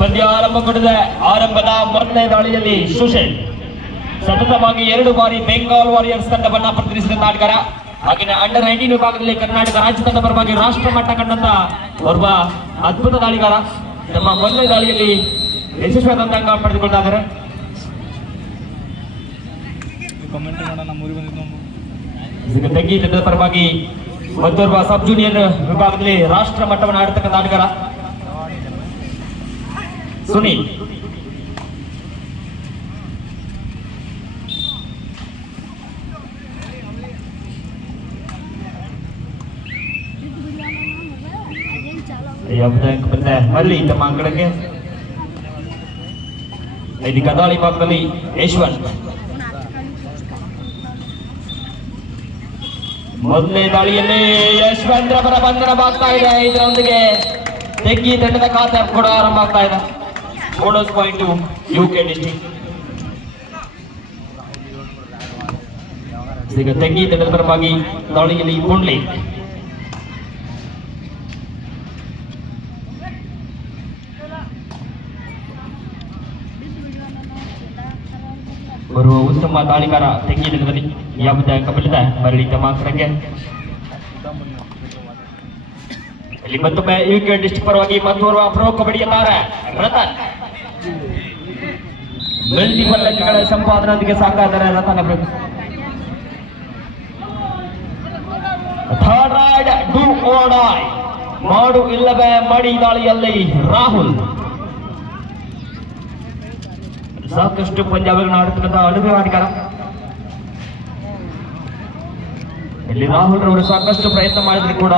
ಪಂದ್ಯ ಆರಂಭಗೊಂಡಿದೆ. ಆರಂಭದ ಮೊದಲನೇ ದಾಳಿಯಲ್ಲಿ ಸುಶೀಲ್ ಸತತವಾಗಿ 2 ಬಾರಿ ಬೆಂಗಾಲ್ ವಾರಿಯರ್ಸ್ ತಂಡವನ್ನ ಪ್ರತಿನಿಧಿಸಿದ ಆಟಗಾರ. ಹಾಗೆಯೇ ಅಂಡರ್ 19 ವಿಭಾಗದಲ್ಲಿ ಕರ್ನಾಟಕ ರಾಜ್ಯ ತಂಡ ಪರವಾಗಿ ರಾಷ್ಟ್ರ ಮಟ್ಟ ಕಂಡಂತ ಓರ್ವ ಅದ್ಭುತ ದಾಳಿಗಾರ. ನಮ್ಮ ಮೊದಲನೇ ದಾಳಿಯಲ್ಲಿ ಯಶಸ್ವಿಯಾದಂತ ಅಂಕ ಪಡೆದುಕೊಳ್ತಾ ಇದ್ದಾರೆ. ತೆಗ್ಗಿ ತಂಡದ ಪರವಾಗಿ ಮತ್ತೋರ್ವ ಸಬ್ ಜೂನಿಯರ್ ವಿಭಾಗದಲ್ಲಿ ರಾಷ್ಟ್ರ ಮಟ್ಟವನ್ನು ಆಡತಕ್ಕಂಥ ಆಟಗಾರ ಸುನೀಲ್. ಮಲ್ಲಿ ತಮ್ಮ ಅಂಕಣಕ್ಕೆ ಇಲ್ಲಿ ಗದಾಳಿ ಭಾಗದಲ್ಲಿ ಯಶವಂತ್. ಮೊದಲನೇ ದಾಳಿಯಲ್ಲಿ ಯಶವಂತ್ ರವರ ಬಂಧನವಾಗ್ತಾ ಇದೆ. ಇದರೊಂದಿಗೆ ತೆಗ್ಗಿ ತಂಡದ ಖಾತೆ ಕೂಡ ಆರಂಭ ಆಗ್ತಾ ಇದೆ. Bonus point UK district. ಈಗ ತೆಗ್ಗಿ ತಂಡದ ಪರವಾಗಿ ದಾಳಿಯಲ್ಲಿ ಪುಂಡ್ಲಿ. ಬರುವ ಉತ್ತಮ ದಾಳಿಗಾರ ತೆಗ್ಗಿ ತಂಡದಲ್ಲಿ ಯಾವುದೇ ಅಂಕ ಬಲ್ಲಿದೆ ಮರಳಿ ತಮ್ಮ ಅಂಕಣಕ್ಕೆ. ಇಲ್ಲಿ ಮತ್ತೊಮ್ಮೆ ಯುಕೆ ಡಿಸ್ಟ್ರಿಕ್ಟ್ ಪರವಾಗಿ ಮತ್ತೋರ್ವ ಪ್ರೋ ಕಬಡ್ಡಿಯ ತಾರೆ ರತನ್. ಮಲ್ಟಿಪಲ್ ಅಂಕಗಳ ಸಂಪಾದನೆಯೊಂದಿಗೆ ಸಾಕಾದರೆ Ratan. Third raid do or die, ಮಾಡು ಇಲ್ಲವೇ ಮಡಿ ದಾಳಿಯಲ್ಲಿ ರಾಹುಲ್. ಸಾಕಷ್ಟು ಪಂದ್ಯಗಳನ್ನು ಆಡುತ್ತಿದ್ದಂತಹ ಅನುಭವ ಆಟಗಾರ. ಇಲ್ಲಿ ರಾಹುಲ್ ರವರು ಸಾಕಷ್ಟು ಪ್ರಯತ್ನ ಮಾಡಿದ್ರು ಕೂಡ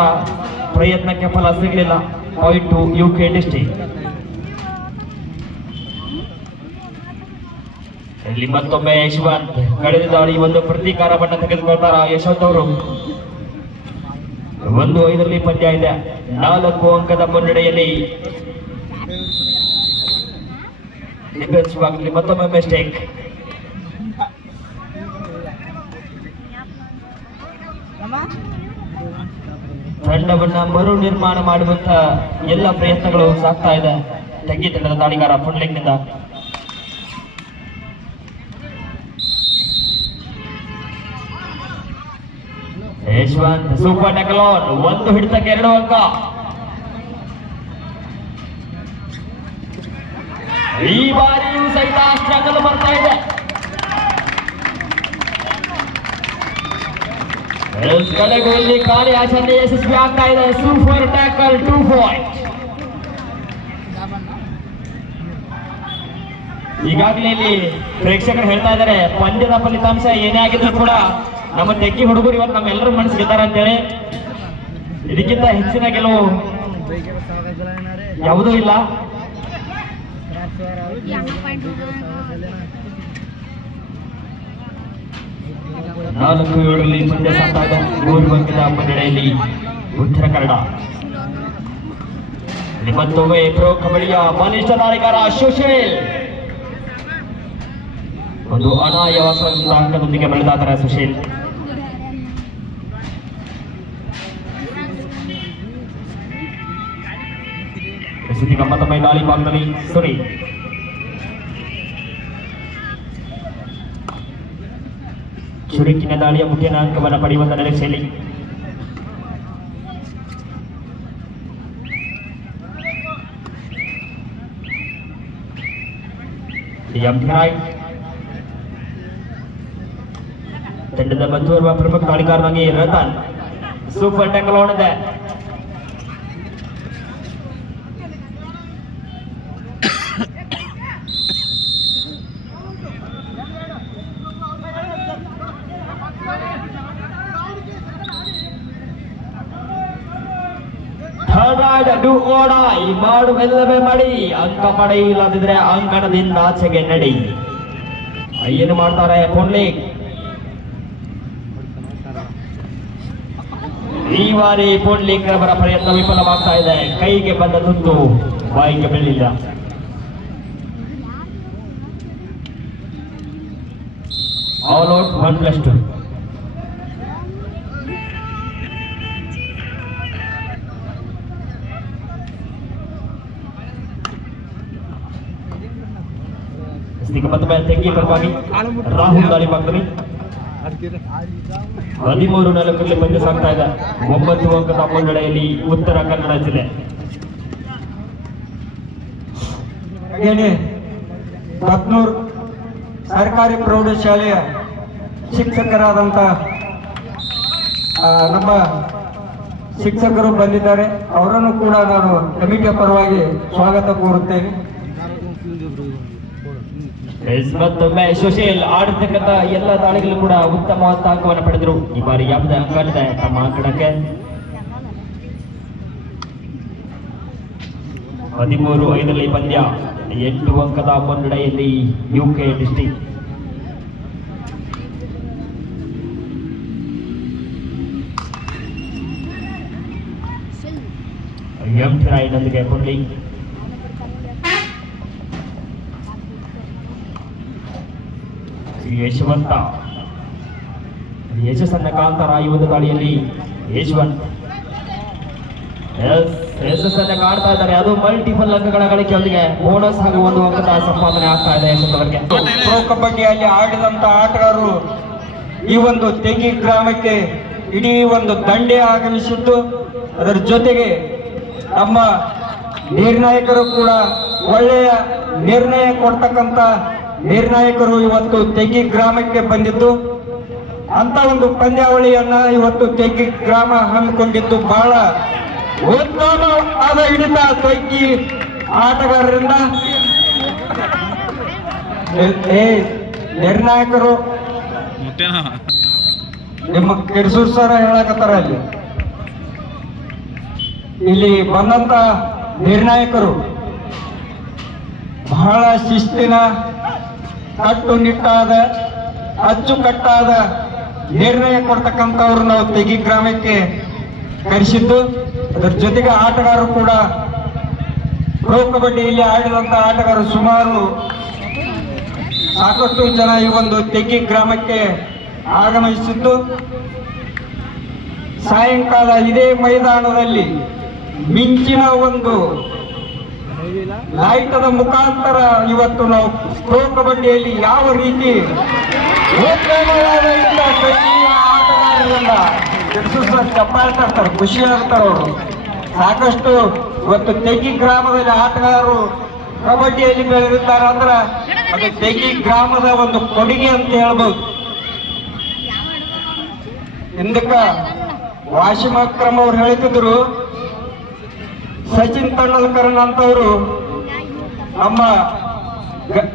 ಪ್ರಯತ್ನಕ್ಕೆ ಫಲ ಸಿಗಲಿಲ್ಲ. Point to UK district. ಇಲ್ಲಿ ಮತ್ತೊಮ್ಮೆ ಯಶವಂತ್ ಕಳೆದ ದಾಳಿ ಒಂದು ಪ್ರತೀಕಾರವನ್ನ ತೆಗೆದುಕೊಳ್ತಾರ ಯಶವಂತ್ ಅವರು. 1-5 ಪಂದ್ಯ ಇದೆ. 4 ಅಂಕದ ಮುನ್ನಡೆಯಲ್ಲಿ ಮತ್ತೊಮ್ಮೆ ಮಿಸ್ಟೇಕ್. ತಂಡವನ್ನ ಮರು ನಿರ್ಮಾಣ ಮಾಡುವಂತ ಎಲ್ಲ ಪ್ರಯತ್ನಗಳು ಸಾಗ್ತಾ ಇದೆ ತೆಗ್ಗಿ ತಂಡದ ದಾಳಿಗಾರ ಪುಂಡ್ಲಿಂಗ್ನಿಂದ. ಯಶವಂತ್ ಸೂಪರ್ ಟೆಕ್ಲಾನ್, 1 ಹಿಡಿತಕ್ಕೆ 2 ಅಂಕ. ಈ ಬಾರಿಯೂ ಸಹಿತ ಸ್ಟ್ರಗಲ್ ಬರ್ತಾ ಇದೆ. ಕಡೆಗೂ ಕಾರ್ಯಾಚರಣೆ ಯಶಸ್ವಿ ಆಗ್ತಾ ಇದೆ. Super tackle 2 point. ಈಗಾಗಲೇ ಇಲ್ಲಿ ಪ್ರೇಕ್ಷಕರು ಹೇಳ್ತಾ ಇದ್ದಾರೆ ಪಂದ್ಯದ ಫಲಿತಾಂಶ ಏನೇ ಆಗಿದ್ರು ಕೂಡ ನಮ್ಮ ತೆಗ್ಗಿ ಹುಡುಗರು ಇವತ್ತು ನಮ್ಮೆಲ್ಲರೂ ಮನಸ್ಸು ಗೆದ್ದಾರೆ ಅಂತೇಳಿ. ಇದಕ್ಕಿಂತ ಹೆಚ್ಚಿನ ಗೆಲುವು ಯಾವುದೂ ಇಲ್ಲ. 4-7 ಪಂದ್ಯ ಸಾಗ್ತಾ ಇದೆ. 3 ಅಂಕದ ಮುನ್ನಡೆಯಲ್ಲಿ ಉತ್ತರ ಕನ್ನಡ. ಮತ್ತೊಮ್ಮೆ ಪ್ರೋ ಕಬಡ್ಡಿಯ ಬಲಿಷ್ಠ ದಾಳಿಗಾರ ಸುಶೀಲ್ ಒಂದು ಅನಾಯಾಸ ಅಂಕದೊಂದಿಗೆ ಬೆಳೆದಾದರೆ ಸುಶೀಲ್. ಮತ್ತೊಮ್ಮೆ ದಾಳಿ ಭಾಗದಲ್ಲಿ ಸುನೀಲ್. ಚುರುಕಿನ ದಾಳಿಯ ಮುಖ್ಯ ಅಂಕವನ್ನು ಪಡೆಯುವಂತ ನಿರೀಕ್ಷೆಯಲ್ಲಿ ತಂಡದ ಮತ್ತೋರ್ವ ಪ್ರಮುಖ ದಾಳಿಗಾರನಾಗಿ ರತನ್. ಸೂಪರ್ ಟ್ಯಾಕಲ್ ಹೊಡೆದಿದೆ. ಮಾಡುವೆಲ್ಲವೇ ಮಾಡಿ ಅಂಕ ಪಡೆಯಿಲ್ಲದಿದ್ರೆ ಅಂಕಣದಿಂದ ಆಚೆಗೆ ನಡಿ. ಏನು ಮಾಡ್ತಾರೆ ಪುಂಡ್ಲಿ. ಈ ಬಾರಿ ಪುಂಡ್ಲಿಕ್ ರವರ ಪ್ರಯತ್ನ ವಿಫಲವಾಗ್ತಾ ಇದೆ. ಕೈಗೆ ಬಂದ ತುತ್ತು ಬಾಯಿಗೆ ಬೀಳಿಲ್ಲ. All out 1+2. ಈಗ ಮತ್ತೊಮ್ಮೆ ತೆಂಗಿ ಪರವಾಗಿ ರಾಹುಲ್ ದಾಳಿ ಭಾಗದಲ್ಲಿ 13-4 ಪಂದ್ಯ ಸಾಗ್ತಾ ಇದೆ. 9 ಅಂಕದ ಮುನ್ನಡೆಯಲ್ಲಿ ಉತ್ತರ ಕನ್ನಡ ಜಿಲ್ಲೆ. ಬತ್ನೂರ್ ಸರ್ಕಾರಿ ಪ್ರೌಢಶಾಲೆಯ ಶಿಕ್ಷಕರಾದಂಥ ನಮ್ಮ ಶಿಕ್ಷಕರು ಬಂದಿದ್ದಾರೆ. ಅವರನ್ನು ಕೂಡ ನಾನು ಕಮಿಟಿಯ ಪರವಾಗಿ ಸ್ವಾಗತ ಕೋರುತ್ತೇನೆ. ಮತ್ತೊಮ್ಮೆ ಸುಶೀಲ್ ಆಡತಕ್ಕಂಥ ಎಲ್ಲ ದಾಳಿಗಳು ಕೂಡ ಉತ್ತಮವಾದ ಅಂಕವನ್ನು ಪಡೆದರು. ಈ ಬಾರಿ ಯಾವುದೇ ಅಂಕ ಇದೆ ತಮ್ಮ ಅಂಕಣಕ್ಕೆ. 13-5 ಪಂದ್ಯ 8 ಅಂಕದ ಮುನ್ನಡೆಯಲ್ಲಿ ಯುಕೆ ಡಿಸ್ಟಿಕ್. ಎಂಟಿರಾಯ್ನೊಂದಿಗೆ ಕೊಂಡಿ ಯಶವಂತ ಯಶಸ್ಸನ್ನ ಕಾಂತಾರ. ಈ ಒಂದು ದಾಳಿಯಲ್ಲಿ ಯಶವಂತ್ ಯಶಸ್ಸನ್ನ ಕಾಡ್ತಾ ಇದ್ದಾರೆ. ಅದು ಮಲ್ಟಿಪಲ್ ಅಂಕಗಳ ಗಳಿಕೆಯೊಂದಿಗೆ ಬೋನಸ್ ಹಾಗೂ 1 ಅಂಕದ ಸಂಪಾದನೆ ಆಗ್ತಾ ಇದೆ ಯಶವಂತವರಿಗೆ. ಪ್ರೊ ಕಬಡ್ಡಿಯಲ್ಲಿ ಆಡಿದಂತ ಆಟಗಾರರು ಈ ಒಂದು ತೆಗಿ ಗ್ರಾಮಕ್ಕೆ ಇಡೀ ಒಂದು ದಂಡೆ ಆಗಮಿಸಿದ್ದು, ಅದರ ಜೊತೆಗೆ ನಮ್ಮ ನಿರ್ಣಾಯಕರು ಕೂಡ ಒಳ್ಳೆಯ ನಿರ್ಣಯ ಕೊಡ್ತಕ್ಕಂಥ ನಿರ್ಣಾಯಕರು ಇವತ್ತು ತೆಗಿ ಗ್ರಾಮಕ್ಕೆ ಬಂದಿದ್ದು, ಅಂತ ಒಂದು ಪಂದ್ಯಾವಳಿಯನ್ನ ಇವತ್ತು ತೆಗಿ ಗ್ರಾಮ ಹಮ್ಮಿಕೊಂಡಿದ್ದು ಬಹಳ ಉತ್ತಮವಾದ ಹಿಡಿತ ತೆಗಿ ಆಟಗಾರರಿಂದ. ನಿರ್ಣಾಯಕರು ನಿಮ್ಮ ಕೆಡ್ಸೂರ್ ಸರ ಹೇಳಕತ್ತಾರ ಇಲ್ಲಿ ಬಂದಂತ ನಿರ್ಣಾಯಕರು ಬಹಳ ಶಿಸ್ತಿನ ಕಟ್ಟುನಿಟ್ಟಾದ ಅಚ್ಚುಕಟ್ಟಾದ ನಿರ್ಣಯ ಕೊಡ್ತಕ್ಕಂಥವ್ರು ನಾವು ತೆಗಿ ಗ್ರಾಮಕ್ಕೆ ಕರೆಸಿದ್ದು. ಅದರ ಜೊತೆಗೆ ಆಟಗಾರರು ಕೂಡ ಪ್ರೊ ಕಬಡ್ಡಿಯಲ್ಲಿ ಆಡಿದಂತ ಆಟಗಾರರು ಸುಮಾರು ಸಾಕಷ್ಟು ಜನ ಈ ಒಂದು ತೆಗಿ ಗ್ರಾಮಕ್ಕೆ ಆಗಮಿಸಿದ್ದು, ಸಾಯಂಕಾಲ ಇದೇ ಮೈದಾನದಲ್ಲಿ ಮಿಂಚಿನ ಒಂದು ಲೈಟದ ಮುಖಾಂತರ ಇವತ್ತು ನಾವು ಪ್ರೊ ಕಬಡ್ಡಿಯಲ್ಲಿ ಯಾವ ರೀತಿ ಆಟಗಾರರನ್ನ ಚಪ್ಪಾಳೆ ತರ್ತಾರೆ, ಖುಷಿ ಆಗ್ತಾರೆ ಅವರು. ಸಾಕಷ್ಟು ಇವತ್ತು ತೆಗಿ ಗ್ರಾಮದಲ್ಲಿ ಆಟಗಾರರು ಕಬಡ್ಡಿಯಲ್ಲಿ ಬೆಳೆದಿದ್ದಾರೆ ಅಂದ್ರೆ ಅದು ತೆಗಿ ಗ್ರಾಮದ ಒಂದು ಕೊಡುಗೆ ಅಂತ ಹೇಳ್ಬೋದು. ಹಿಂದಕ್ಕ ವಾಸಿಂ ಅಕ್ರಮ್ ಅವ್ರು ಹೇಳ್ತಿದ್ರು, ಸಚಿನ್ ತೆಂಡೂಲ್ಕರ್ ಅಂತವರು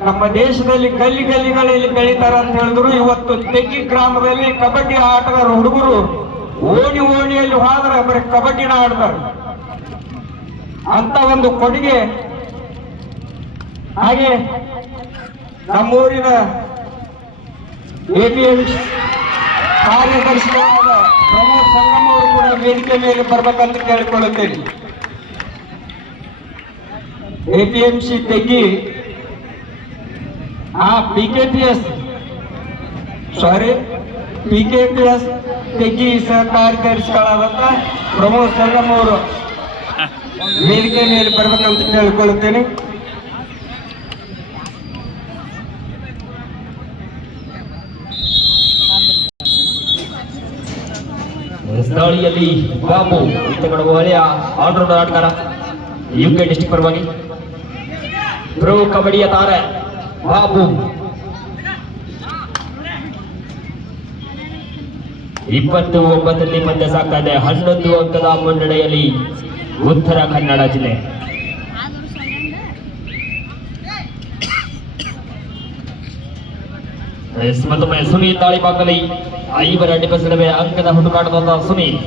ನಮ್ಮ ದೇಶದಲ್ಲಿ ಗಲ್ಲಿಗಳಲ್ಲಿ ಬೆಳೀತಾರ ಅಂತ ಹೇಳಿದ್ರು. ಇವತ್ತು ತೆಗಿ ಗ್ರಾಮದಲ್ಲಿ ಕಬಡ್ಡಿ ಆಟಗಾರ ಹುಡುಗರು ಓಣಿಯಲ್ಲಿ ಹೋದ್ರೆ ಬರೀ ಕಬಡ್ಡಿನ ಆಡ್ತಾರೆ. ಅಂತ ಒಂದು ಕೊಡುಗೆ. ಹಾಗೆ ನಮ್ಮೂರಿನ APMC ಕಾರ್ಯದರ್ಶಿಗಳಾದ ಪ್ರಮೋದ್ ಸಂಗಮ್ ಅವರು ಕೂಡ ವೇದಿಕೆ ಮೇಲೆ ಬರ್ಬೇಕಂತ ಕೇಳಿಕೊಳ್ಳುತ್ತೇನೆ. APMC ತೆಗಿ PKPS ತೆಗಿ ಸಹಕಾರ್ಯದರ್ಶಿಗಳಾದಂತ ಪ್ರಮೋದ್ ಸಂಗಮ್ ಅವರು ವೇದಿಕೆ ಮೇಲೆ ಬರ್ಬೇಕಂತ ಕೇಳಿಕೊಳ್ಳುತ್ತೇನೆ. ದಾಳಿಯಲ್ಲಿ ಬಾಬು ಇತ್ತಗಡೆ ಒಳ್ಳೆಯ ಆಲ್ರೌಂಡರ್ ಆಟಗಾರ, ಯುಕೆ ಡಿಸ್ಟಿಕ್ ಪರವಾಗಿ ಪ್ರೊ ಕಬಡ್ಡಿಯ ತಾರೆ ಬಾಬು. 29 ಪಂದ್ಯ ಸಾಗ್ತಾ ಇದೆ. 11 ಅಂಕದ ಮುನ್ನಡೆಯಲ್ಲಿ ಉತ್ತರ ಕನ್ನಡ ಜಿಲ್ಲೆ. ಮತ್ತೊಮ್ಮೆ ಸುನೀಲ್ ದಾಳಿ ಭಾಗದಲ್ಲಿ 5 ಡಿಫೆನ್ಸ್ ನಡುವೆ ಅಂಕದ ಹುಡುಕಾಟದ ಸುನೀಲ್.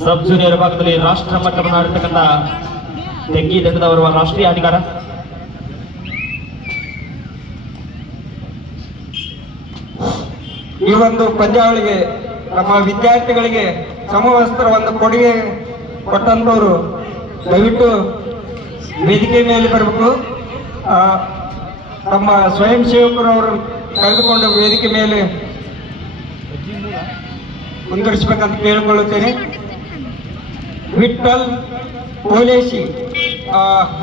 ಸಬ್ ಜೂನಿಯರ್ ಭಾಗದಲ್ಲಿ ರಾಷ್ಟ್ರ ಮಟ್ಟವನ್ನು ಆಡಿರ್ತಕ್ಕಂಥ ತೆಗ್ಗಿ ದಂಡದವರ ರಾಷ್ಟ್ರೀಯ ಆಟಗಾರ. ಈ ಒಂದು ಪಂದ್ಯಾವಳಿಗೆ ನಮ್ಮ ವಿದ್ಯಾರ್ಥಿಗಳಿಗೆ ಸಮವಸ್ತ್ರ ಒಂದು ಕೊಡುಗೆ ಕೊಟ್ಟಂತವರು ದಯವಿಟ್ಟು ವೇದಿಕೆ ಮೇಲೆ ಬರಬೇಕು. ನಮ್ಮ ಸ್ವಯಂ ಸೇವಕರು ಅವರು ಕಳೆದುಕೊಂಡು ವೇದಿಕೆ ಮೇಲೆ ಕುಂದಿರಿಸಬೇಕಂತ ಕೇಳಿಕೊಳ್ಳುತ್ತೇನೆ. ವಿಠಲ್ ಪೋಲೇಶಿ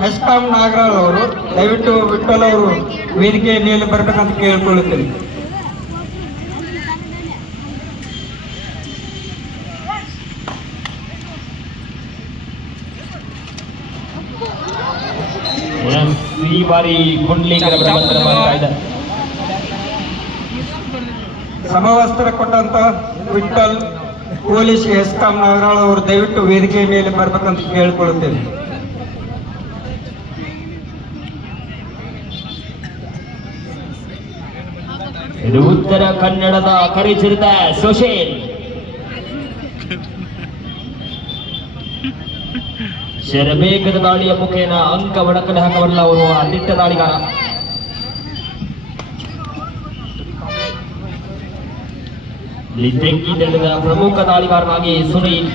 ಹೆಸ್ಕಾಂ ನಾಗರಾಳ್ ಅವರು, ದಯವಿಟ್ಟು ವಿಠಲ್ ಅವರು ವೇದಿಕೆ ಮೇಲೆ ಬರ್ಬೇಕಂತ ಕೇಳ್ಕೊಳ್ಳುತ್ತೇನೆ. ಈ ಬಾರಿ ಕುಂಡ್ಲಿಕರ ಬಂಧನ ಮಾಡ್ತಾ ಇದ್ದಾರೆ. ಸಮವಸ್ತ್ರ ಕೊಟ್ಟಂತ ವಿಠಲ್ ಪೊಲೀಸ್ ಹೆಸ್ಕಾಂ ನಾಗರಾಳ್ ಅವರು ದಯವಿಟ್ಟು ವೇದಿಕೆ ಮೇಲೆ ಬರ್ಬೇಕಂತ ಕೇಳಿಕೊಳ್ಳುತ್ತೇವೆ. ಇದು ಉತ್ತರ ಕನ್ನಡದ ಕರಿಚಿರಿತ ಸುಶೀಲ್. ಶರಬೇಗದ ದಾಳಿಯ ಮುಖೇನ ಅಂಕ ಬಡಕಲೆ ಹಾಕಬಲ್ಲ ಅವರು ದಿಟ್ಟ ದಾಳಿಗಾರ. ತೆಗ್ಗಿ ತಂಡದ ಪ್ರಮುಖ ದಾಳಿಗಾರನಾಗಿ ಸುನೀಲ್.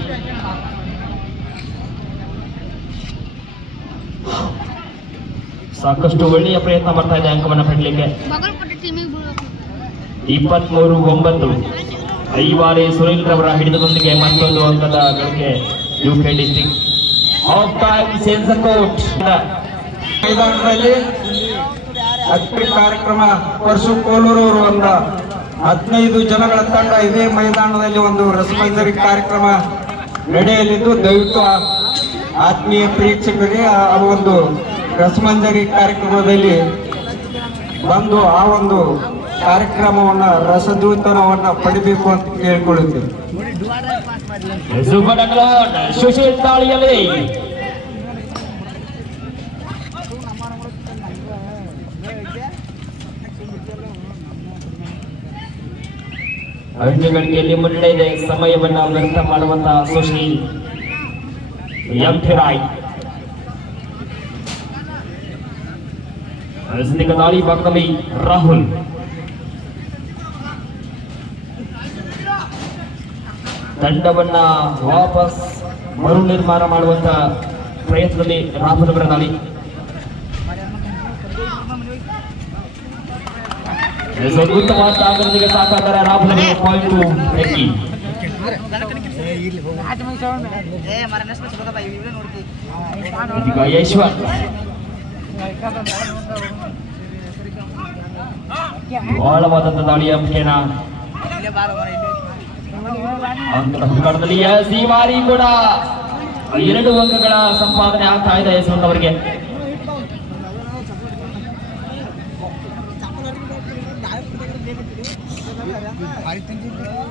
ಸಾಕಷ್ಟು ಒಳ್ಳೆಯ ಪ್ರಯತ್ನ ಮಾಡ್ತಾ ಇದೆ ಅಂಕವನ್ನು ಪಡೆಯಲಿಕ್ಕೆ. 23-9 ಈ ಬಾರಿ ಸುನೀಲ್ ರವರ ಹಿಡಿತದೊಂದಿಗೆ ಮತ್ತೊಂದು ಅಂಕದ ಗಳಿಕೆ ಯುಕೆ ಡಿಸ್ಟ್ರಿಕ್ಟ್. ಆಫ್ ಟೈಮ್ ಸೆನ್ಸರ್ ಕೋಟ್ ಮೈದಾನದಲ್ಲಿ ಅಗ್ರಿ ಕಾರ್ಯಕ್ರಮ ಪರಶು ಕೋಲೂರು ಅವರು ಒಂದು 15 ಜನಗಳ ತಂಡ ಇದೇ ಮೈದಾನದಲ್ಲಿ ಒಂದು ರಸಮಂಜರಿ ಕಾರ್ಯಕ್ರಮ ನಡೆಯಲಿದ್ದು, ದಯವಿಟ್ಟು ಆತ್ಮೀಯ ಪ್ರೇಕ್ಷಕರಿಗೆ ಆ ಒಂದು ರಸಮಂಜರಿ ಕಾರ್ಯಕ್ರಮದಲ್ಲಿ ಬಂದು ಆ ಒಂದು ಕಾರ್ಯಕ್ರಮವನ್ನ ರಸದೂತನವನ್ನ ಪಡಿಬೇಕು ಅಂತ ಕೇಳಿಕೊಳ್ಳುತ್ತೇವೆ. ಸುಶೀಲ್ ದಾಳಿಯಲ್ಲಿ ಅಂಕಗಳಿಕೆಯಲ್ಲಿ ಮುನ್ನಡೆ ಇದೆ. ಸಮಯವನ್ನ ವ್ಯರ್ಥ ಮಾಡುವಂತಹ ಸುಶೀಲ್. ಎಂಠಿರಾಯ್ ರಸನಿಕ ದಾಳಿ ಭಾಗದಲ್ಲಿ ರಾಹುಲ್. ತಂಡವನ್ನ ವಾಪಸ್ ಮರು ನಿರ್ಮಾಣ ಮಾಡುವಂತ ಪ್ರಯತ್ನದಲ್ಲಿ ರಾಹುಲ್ ಅವರ ದಾಳಿ. ಉತ್ತಮವಾದ ಆಕೃತಿಗೆ ಸಾಕಾದರೆ ರಾಹುಲ್ ಅವರ ಪಾಯಿಂಟ್ ಹೆಕ್ಕಿ. ಇದೀಗ ಯಶ್ವಂತ್ ಬಹಳವಾದಂತ ದಾಳಿಯ ಮುಖೇನ ಅಂಕದ ಹುಡುಕಾಟದಲ್ಲಿ ಈ ಬಾರಿ ಕೂಡ 2 ಅಂಕಗಳ ಸಂಪಾದನೆ ಆಗ್ತಾ ಇದೆ ಯಶವಂತ್ ಅವರಿಗೆ.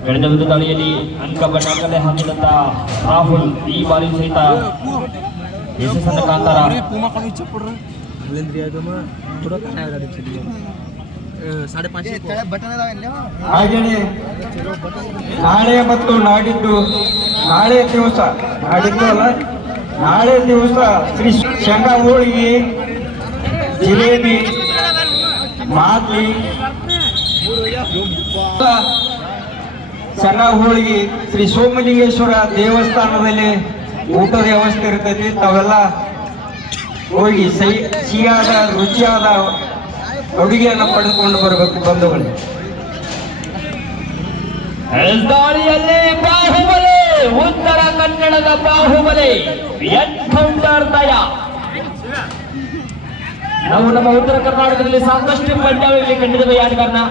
ಕಳೆದ ಒಂದು ದಾಳಿಯಲ್ಲಿ ಅಂಕವನ್ನಾಗಲೇ ಹಾಕಿದಂತ ರಾಹುಲ್ ಈ ಬಾರಿ ಸಹಿತ ಯಶಸ್ಸನ್ನ ಕಾಂತಾರ. ಹಾಗೆಯೇ ನಾಳೆ ಮತ್ತು ನಾಡಿದ್ದು ನಾಳೆ ದಿವಸ ಶ್ರೀ ಶೇಂಗಾ ಹೋಳಿಗೆ, ಜಿಲೇಬಿ, ಮಾದ್ಲಿ, ಶೇಂಗಾ ಹೋಳಿಗೆ ಶ್ರೀ ಸೋಮಲಿಂಗೇಶ್ವರ ದೇವಸ್ಥಾನದಲ್ಲಿ ಊಟದ ವ್ಯವಸ್ಥೆ ಇರ್ತೈತಿ. ತಾವೆಲ್ಲ ಹೋಗಿ ಸಿಹಿಯಾದ ರುಚಿಯಾದ ಅಡುಗೆಯನ್ನು ಪಡೆದುಕೊಂಡು ಬರಬೇಕು ಬಂಧುಗಳೇ. ದಾಳಿಯಲ್ಲಿ ಬಾಹುಬಲಿ, ಉತ್ತರ ಕನ್ನಡದ ಬಾಹುಬಲಿ ಎನ್ಕೌಂಟರ್ ದಯ. ನಾವು ನಮ್ಮ ಉತ್ತರ ಕರ್ನಾಟಕದಲ್ಲಿ ಸಾಕಷ್ಟು ಪಂದ್ಯಗಳಲ್ಲಿ ಕಂಡಿದ್ದೇವೆ ಆಟಗಾರನ.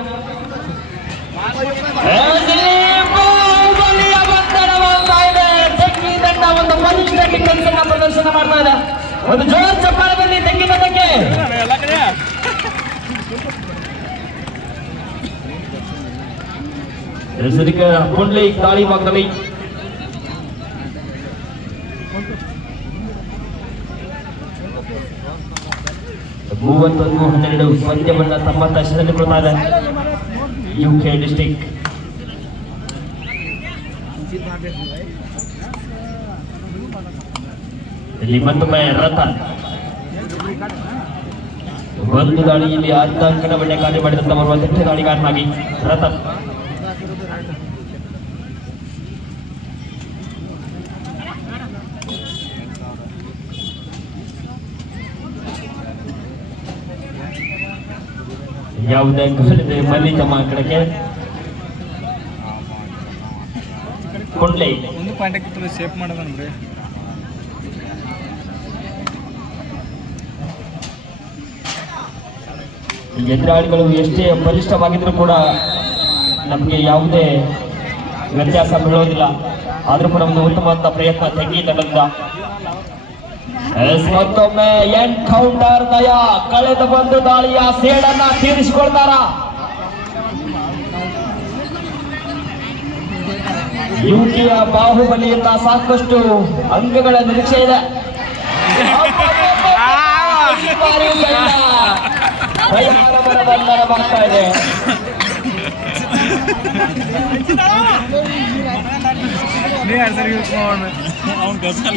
ಬಾಹುಬಲಿಯ ಬಂಧನವಾಗ್ತಾ ಇದೆ. ತೆಗ್ಗಿ ತಂಡ ಒಂದು ಬಲಿಷ್ಠ ಡಿಫೆನ್ಸ್ ಅನ್ನ ಪ್ರದರ್ಶನ ಮಾಡ್ತಾ ಇದೆ. ಒಂದು ಜೋರ್ ಚಪ್ಪಾಳದಲ್ಲಿ ತೆಗ್ಗಿ ತಂಡಕ್ಕೆ ಹೆಸರಿಕ ಕುಂಡ್ಲಿ ದಾಳಿ ಭಾಗದಲ್ಲಿ 31-12 ಪಂದ್ಯವನ್ನ ತಮ್ಮ ದಶದಲ್ಲಿ ಕೊಡ್ತಾ ಇದೆ ಯುಕೆ ಡಿಸ್ಟ್ರಿಕ್ಟ್. ಇಲ್ಲಿ ಮತ್ತೊಮ್ಮೆ ರತನ್ ಒಂದು ದಾಳಿಯಲ್ಲಿ 10 ಅಂಕದ ಒಳ್ಳೆ ಕಾರ್ಯ ಮಾಡಿದಂತ ಬರುವ ದಿಟ್ಟ ದಾಳಿಗಾರನಾಗಿ ರತನ್. ಯಾವುದೇ ಅಂಕಗಳಿದೆ ಮಲ್ಲಿ ತಮ್ಮ ಕಡೆಗೆ ಕುಂಡ್ಲಿ ಒಂದು ಪಾಯಿಂಟ್ ಸೇಫ್ ಮಾಡೋದನ್ರಿ ಎದುರಾಳಿಗಳು ಎಷ್ಟೇ ಬಲಿಷ್ಠವಾಗಿದ್ರು ಕೂಡ ನಮಗೆ ಯಾವುದೇ ವ್ಯತ್ಯಾಸ ಬೀಳೋದಿಲ್ಲ. ಆದ್ರೂ ಕೂಡ ಒಂದು ಉತ್ತಮವಾದ ಪ್ರಯತ್ನ ತೆಗಿ ತಂಡದಿಂದ. ಮತ್ತೊಮ್ಮೆ ಎನ್ಕೌಂಟರ್ ದಯಾ ಕಳೆದ ಒಂದು ದಾಳಿಯ ಸೇಡನ್ನ ತೀರಿಸಿಕೊಳ್ತಾರ. ಯುಕೆಯ ಬಾಹುಬಲಿಯಿಂದ ಸಾಕಷ್ಟು ಅಂಕಗಳ ನಿರೀಕ್ಷೆ ಇದೆ. ಬರ್ತಾ ಇದೆ.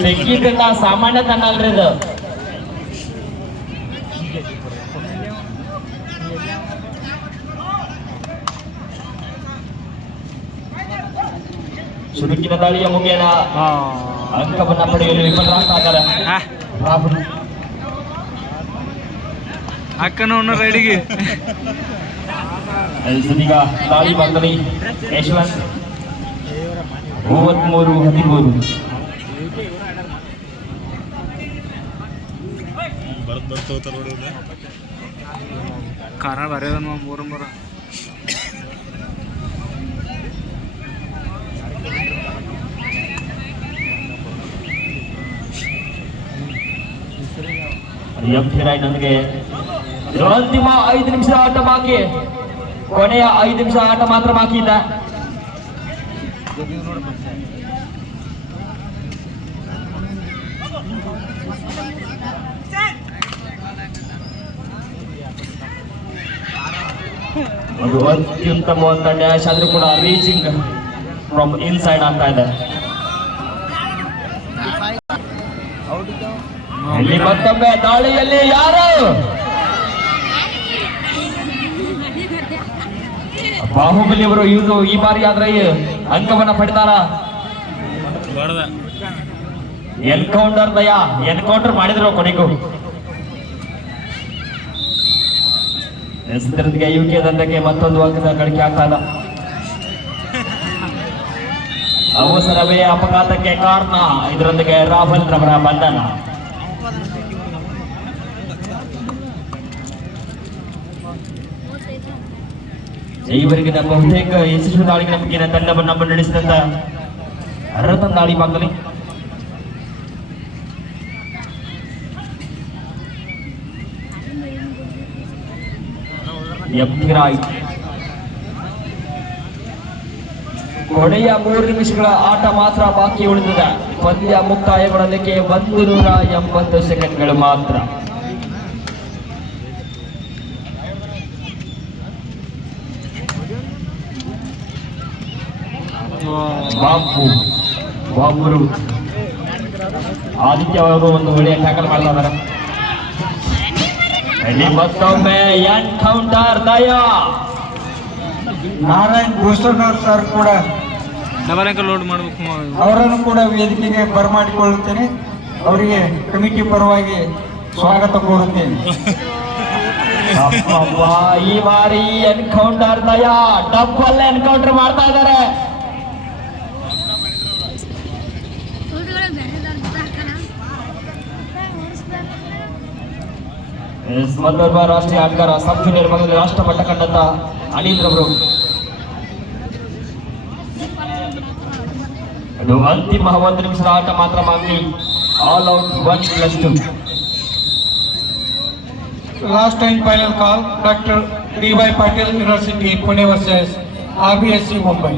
ತೆಗ್ಗಿದ್ದ ಸಾಮಾನ್ಯ ತನ್ನ ಅಲ್ರಿ ಇದು. ಚುರುಕಿನ ದಾಳಿಯ ಮುಖೇನ ಅಂಕವನ್ನ ಪಡೆಯಲು ವಿಫಲರಾಗ್ತಾ ಇದ್ದಾರೆ ರಾಹುಲ್. ಅಕ್ಕನ ರೆಡಿಗೆ ಈಗ ದಾಳಿ ಬಂದಲ್ಲಿ ಯಶವಂತ್ 33-13. ಕಾರ ಬರೆಯೋದನ್ನ ಮೂರಂಬರ ನನಗೆ ಅಂತಿಮ 5 ನಿಮಿಷ ಆಟ ಬಾಕಿ. ಕೊನೆಯ 5 ನಿಮಿಷ ಆಟ ಮಾತ್ರ ಬಾಕಿ ಇದೆ. ಅದು ಅತ್ಯುತ್ತಮವಾದ ಡ್ಯಾಶ್ ಆದ್ರೂ ಕೂಡ ರೀಚಿಂಗ್ ಫ್ರಮ್ ಇನ್ಸೈಡ್ ಆಗ್ತಾ ಇದೆ. ಇಲ್ಲಿ ಮತ್ತೊಮ್ಮೆ ದಾಳಿಯಲ್ಲಿ ಯಾರು ಬಾಹುಬಲಿ ಅವರು ಈ ಬಾರಿ ಆದ್ರೆ ಅಂಕವನ್ನ ಪಡೆದಾರ. ಎನ್ಕೌಂಟರ್ ದಯಾ ಎನ್ಕೌಂಟರ್ ಮಾಡಿದ್ರು ಕೊನೆಗೂ. ಹೆಸರೊಂದಿಗೆ ಯುಕೆ ದಂಡಕ್ಕೆ ಮತ್ತೊಂದು ಅಂಕದ ಗಳಿಕೆ ಆಗ್ತಾ ಇಲ್ಲ. ಅವಸರವೇ ಅಪಘಾತಕ್ಕೆ ಕಾರಣ. ಇದರೊಂದಿಗೆ ರಾಹುಲ್ ರವರ ಬಂಧನ. ಈವರೆಗಿನ ಬಹುತೇಕ ಯಶಸ್ವಿ ದಾಳಿಗಳ ಬಗ್ಗೆ ತಂಡವನ್ನು ಮುನ್ನಡೆಸಿದಂತ ರತನ್ ದಾಳಿ ಭಾಗದಲ್ಲಿ ಕೊನೆಯ 3 ನಿಮಿಷಗಳ ಆಟ ಮಾತ್ರ ಬಾಕಿ ಉಳಿದಿದೆ. ಪಂದ್ಯ ಮುಕ್ತಾಯಗೊಳ್ಳಲಿಕ್ಕೆ 180 ಸೆಕೆಂಡ್ಗಳು ಮಾತ್ರ. ಬಾಬುರು ಆದಿತ್ಯ ಅವರು ಒಂದು ಒಳ್ಳೆಯ ಟ್ಯಾಕಲ್ ಮಾಡ್ತಾ ಇದ್ದಾರೆ. ಮತ್ತೊಮ್ಮೆ ಎನ್ಕೌಂಟರ್ ದಯಾ. ನಾರಾಯಣ್ ಭೂಷಣ್ ಸರ್ ಕೂಡ ಡಬಲ್ ಅಂಕಲ್ ಲೋಡ್ ಮಾಡಬೇಕು. ಅವರನ್ನು ಕೂಡ ವೇದಿಕೆಗೆ ಬರಮಾಡಿಕೊಳ್ಳುತ್ತೇನೆ. ಅವರಿಗೆ ಕಮಿಟಿ ಪರವಾಗಿ ಸ್ವಾಗತ ಕೋರುತ್ತೇನೆ. ಈ ಬಾರಿ ಎನ್ಕೌಂಟರ್ ದಯಾ ಡಬಲ್ ಎನ್ಕೌಂಟರ್ ಮಾಡ್ತಾ ಇದ್ದಾರೆ. ಮತ್ತೊಬ್ಬ ರಾಷ್ಟ್ರೀಯ ಆಟಗಾರ ಸಬ್ ಜೂನಿಯರ್ ಭಾಗದಲ್ಲಿ ರಾಷ್ಟ್ರ ಪಟ್ಟ ಕಂಡಂತ ಅನಿಲ್ ಅವರು. ಅದು ಅಂತಿಮ 1 ನಿಮಿಷದ ಆಟ ಮಾತ್ರ ಬಾಕಿ. All out 1+2. Last and final call, Dr. D.Y. Patil University, Pune versus RBSC Mumbai.